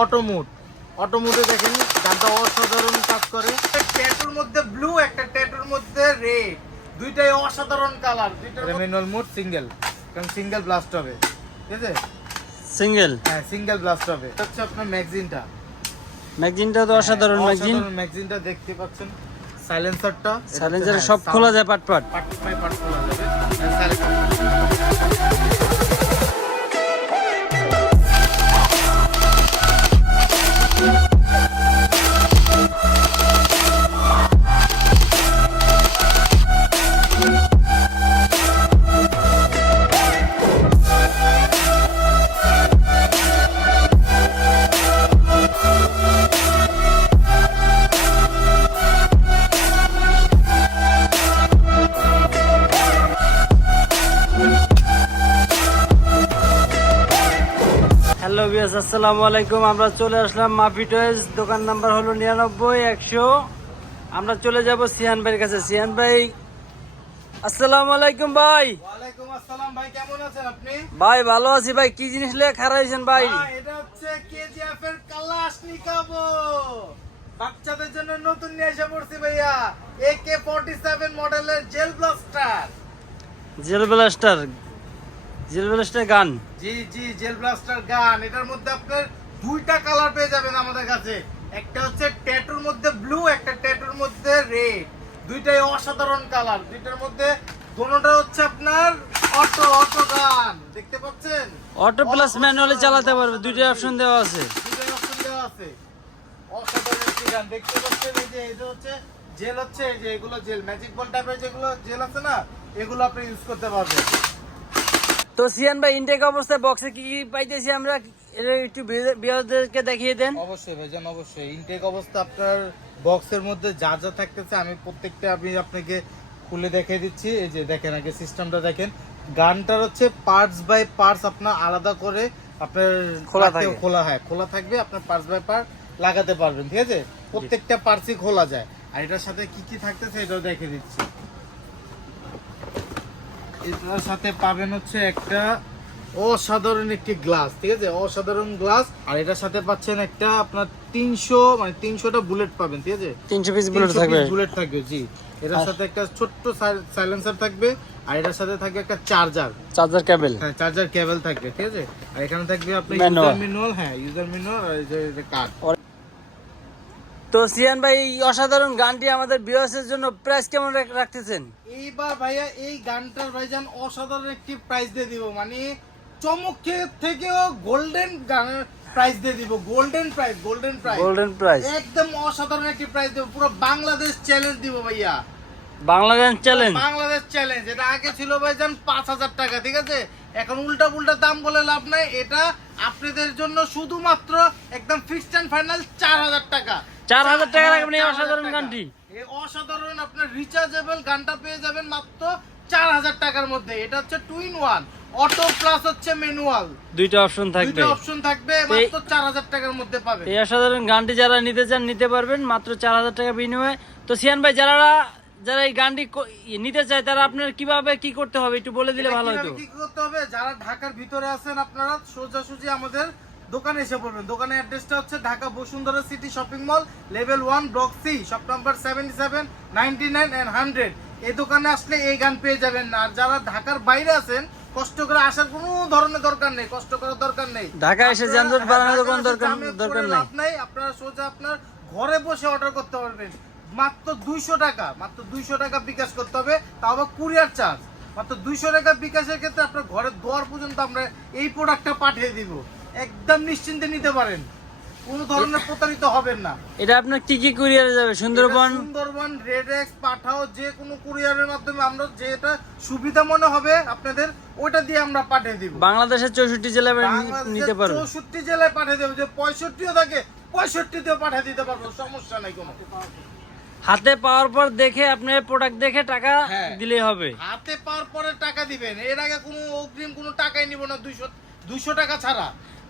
Auto mood auto মুডে দেখেন গানটা অসাধারণ কাজ করে। ট্যাটুর মধ্যে ব্লু একটা ট্যাটুর মধ্যে রেড দুইটাই অসাধারণ কালার দুইটা ম্যানুয়াল মুড সিঙ্গেল কারণ সিঙ্গেল ব্লাস্ট হবে। ঠিক আছে? সিঙ্গেল হ্যাঁ সিঙ্গেল ব্লাস্ট হবে। এটা হচ্ছে আপনার ম্যাগজিনটা ম্যাগজিনটা তো অসাধারণ ম্যাগজিন ম্যাগজিনটা দেখতে পাচ্ছেন। সাইলেন্সারটা সাইলেন্সার সব খোলা যায় পাট পাট পার্ট বাই পার্ট খোলা যাবে বিয়াস আসসালামু আলাইকুম। আমরা চলে আসলাম মাফি টয়েস দোকান নাম্বার হলো নিরানব্বই একশো। আমরা চলে যাব সিয়ান ভাইয়ের কাছে। সিয়ান ভাই আসসালামু আলাইকুম ভাই। ওয়ালাইকুম আসসালাম ভাই কেমন আছেন আপনি? ভাই ভালো আছি ভাই। কি জিনিস লেগে খারাইছেন ভাই? এটা হচ্ছে কেজিএফ এর কালাশ নিকাবো বাচ্চাদের জন্য নতুন নিয়ে এসে পড়ছি ভাইয়া। একে ফর্টি সেভেন মডেলের gel blaster gel blaster gel blaster gun. জি জি জেল ব্লাস্টার গান। এটার মধ্যে আপনার দুইটা কালার পেয়ে যাবেন আমাদের কাছে। একটা হচ্ছে ট্যাটুর মধ্যে ব্লু একটা ট্যাটুর মধ্যে রেড দুইটাই অসাধারণ কালার দুইটার মধ্যে দোনোটা হচ্ছে আপনার অটো অটো গান। দেখতে পাচ্ছেন? অটো প্লাস ম্যানুয়ালি চালাতে পারবে। দুইটা অপশন দেওয়া আছে। দুইটাই অপশন দেওয়া আছে। অসাধারণ একটি গান। দেখতে পাচ্ছেন? এই যে এটা হচ্ছে জেল হচ্ছে। এই যে এগুলো জেল ম্যাজিক বল টাইপের যেগুলো জেল আছে না এগুলো আপনি ইউজ করতে পারবেন। তো সিয়ান ভাই ইনটেক অবস্থায় বক্সে কি কি পাইতেছি আমরা? একটু বিয়ারদেরকে দেখিয়ে দেন। অবশ্যই ভাইজান অবশ্যই। ইনটেক অবস্থা আপনার বক্সের মধ্যে যা যা থাকতেছে আমি প্রত্যেকটা আমি আপনাকে খুলে দেখিয়ে দিচ্ছি। এই যে দেখেন আগে সিস্টেমটা দেখেন। গানটার হচ্ছে পার্টস বাই পার্টস আপনার আলাদা করে আপনার খোলা থাকে। খোলা হয়। খোলা থাকবে আপনার পার্টস বাই পার্ট লাগাতে পারবেন ঠিক আছে? প্রত্যেকটা পার্টসই খোলা যায়। আর এটার সাথে কি কি থাকতেছে এটাও দেখিয়ে দিচ্ছি। এটার সাথে পাবেন হচ্ছে একটা অসাধারণ একটি গ্লাস ঠিক আছে? অসাধারণ গ্লাস। আর এটার সাথে পাচ্ছেন একটা আপনার তিনশো মানে তিনশোটা বুলেট পাবেন ঠিক আছে? তিনশো পিস বুলেট থাকবে। বুলেট থাকবে জি। এটার সাথে একটা ছোট্ট সাইলেন্সার থাকবে আর এটার সাথে থাকবে একটা চার্জার চার্জার কেবল হ্যাঁ চার্জার কেবল থাকবে ঠিক আছে? আর এখানে থাকবে আপনার. ইউজার ম্যানুয়াল হ্যাঁ ইউজার ম্যানুয়াল আর এই যে কার্ড তো সিয়ান ভাই এই অসাধারণ গানটি আমাদের বিয়াসের জন্য প্রাইস কেমন রাখতেছেন? এইবার ভাইয়া এই গানটার ভাইজান অসাধারণ একটি প্রাইস দিয়ে দিব মানে চমকের থেকেও গোল্ডেন গানের প্রাইস দিয়ে দিব golden price golden price golden price একদম অসাধারণ একটি প্রাইস দেবো পুরো বাংলাদেশ চ্যালেঞ্জ দিব ভাইয়া। বাংলাদেশ চ্যালেঞ্জ বাংলাদেশ চ্যালেঞ্জ এটা আগে ছিল ভাইজান পাঁচ হাজার টাকা ঠিক আছে? এখন উল্টা পুল্টা দাম বলে লাভ নাই এটা আপনাদের জন্য শুধুমাত্র একদম ফিক্সড অ্যান্ড ফাইনাল চার হাজার টাকা। চার হাজার টাকা হ্যাঁ, এই 4,000 অসাধারণ গানটি? এই অসাধারণ আপনার রিচার্জেবল গানটা পেয়ে যাবেন মাত্র চার হাজার টাকার মধ্যে। এটা হচ্ছে two in one auto plus হচ্ছে ম্যানুয়াল দুইটা অপশন থাকবে। দুইটা অপশন থাকবে মাত্র চার হাজার টাকার মধ্যে পাবে এই অসাধারণ গানটি যারা নিতে চান নিতে পারবেন মাত্র চার হাজার টাকা বিনিময়ে। তো সিয়ান ভাই যারা যারা এই গানটি নিতে চায় তারা আপনার কীভাবে কি করতে হবে? একটু বলে দিলে ভালো হতো। কি করতে হবে? যারা ঢাকার ভিতরে আছেন আপনারা সোজাসুজি আমাদের দোকানে এসে পড়বেন। দোকানের অ্যাড্রেসটা হচ্ছে Dhaka Bashundhara city shopping mall level one block C shop number seventy seven ninety nine and hundred এই দোকানে আসলে এই গান পেয়ে যাবেন আর যারা ঢাকার বাইরে আছেন কষ্ট করে আসার কোনো ধরনের দরকার নেই কষ্ট করার দরকার নেই। ঢাকা এসে যানজট বাড়ানোর কোনো দরকার- দরকার নাই। লাভ নাই। আপনারা সোজা আপনার ঘরে বসে অর্ডার করতে পারবেন। মাত্র দুইশো টাকা মাত্র দুইশো টাকা বিকাশ করতে হবে তাও আবার কুরিয়ার চার্জ। মাত্র দুইশো টাকা বিকাশের ক্ষেত্রে আপনার ঘরের দোয়ার পর্যন্ত আমরা এই প্রোডাক্টটা পাঠিয়ে দিব। একদম নিশ্চিন্তে নিতে পারেন। কোনো ধরনের প্রতারিত হবেন না। এটা আপনার কি কি কুরিয়ারে যাবে? সুন্দরবন? সুন্দরবন রেড এক্স পাঠাও যে কোনো কুরিয়ারের মাধ্যমে আমরা যেটা সুবিধা মনে হবে আপনাদের ওটা দিয়ে আমরা পাঠিয়ে দিব। বাংলাদেশের চৌষট্টি জেলায় নিতে পারবে চৌষট্টি জেলায় পাঠিয়ে দেবো। যে পঁয়ষট্টিও থাকে পঁয়ষট্টিতেও পাঠিয়ে দিতে পারব সমস্যা নাই কোনো। হাতে পাওয়ার পর দেখে আপনার প্রোডাক্ট দেখে টাকা হ্যাঁ। দিলেই হবে। হাতে পাওয়ার পরে টাকা দিবেন। এর আগে কোনো অগ্রিম কোনো টাকাই নিব না দুইশো দুইশো টাকা ছাড়া।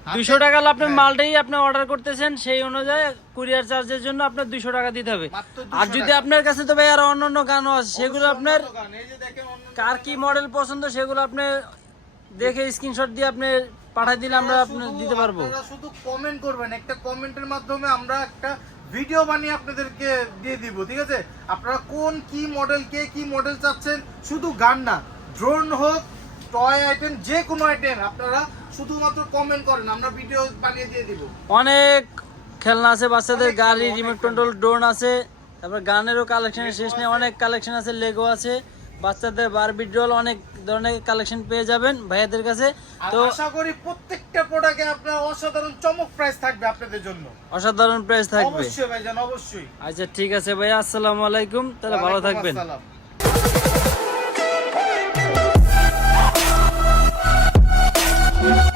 দুইশো টাকা হলে আপনার হ্যাঁ। মালটাই আপনি অর্ডার করতেছেন সেই অনুযায়ী কুরিয়ার চার্জের জন্য আপনার দুইশো টাকা দিতে হবে। আর যদি আপনার কাছে তো ভাই আর অন্য অন্য গানও আছে সেগুলো আপনার কার কি মডেল পছন্দ সেগুলো আপনি দেখে স্ক্রিনশট দিয়ে আপনি পাঠিয়ে দিলে আমরা আপনারা আপনি দিতে পারব। শুধু কমেন্ট করবেন একটা কমেন্টের মাধ্যমে আমরা একটা ভিডিও বানিয়ে আপনাদেরকে দিয়ে দিব ঠিক আছে? আপনারা কোন কি মডেল কে কি মডেল চাচ্ছেন শুধু গান না ড্রোন হোক টয় আইটেম যে কোনো আইটেম আপনারা শুধুমাত্র কমেন্ট করেন আমরা ভিডিও বানিয়ে দিয়ে দিব। অনেক খেলনা আছে বাচ্চাদের গাড়ি রিমোট কন্ট্রোল ড্রোন আছে তারপর গানেরও কালেকশনের শেষ নেই অনেক কালেকশন আছে লেগো আছে বাচ্চাদের বারবি ডল অনেক ধরনের কালেকশন পেয়ে যাবেন ভাইয়াদের কাছে। তো আশা করি প্রত্যেকটা প্রোডাক্টে আপনার অসাধারণ চমক প্রাইস থাকবে আপনাদের জন্য। অসাধারণ প্রাইস থাকবে। অবশ্যই ভাইজান অবশ্যই। আচ্ছা ঠিক আছে ভাইয়া আসসালামু আলাইকুম তাহলে ভালো থাকবেন। Yeah.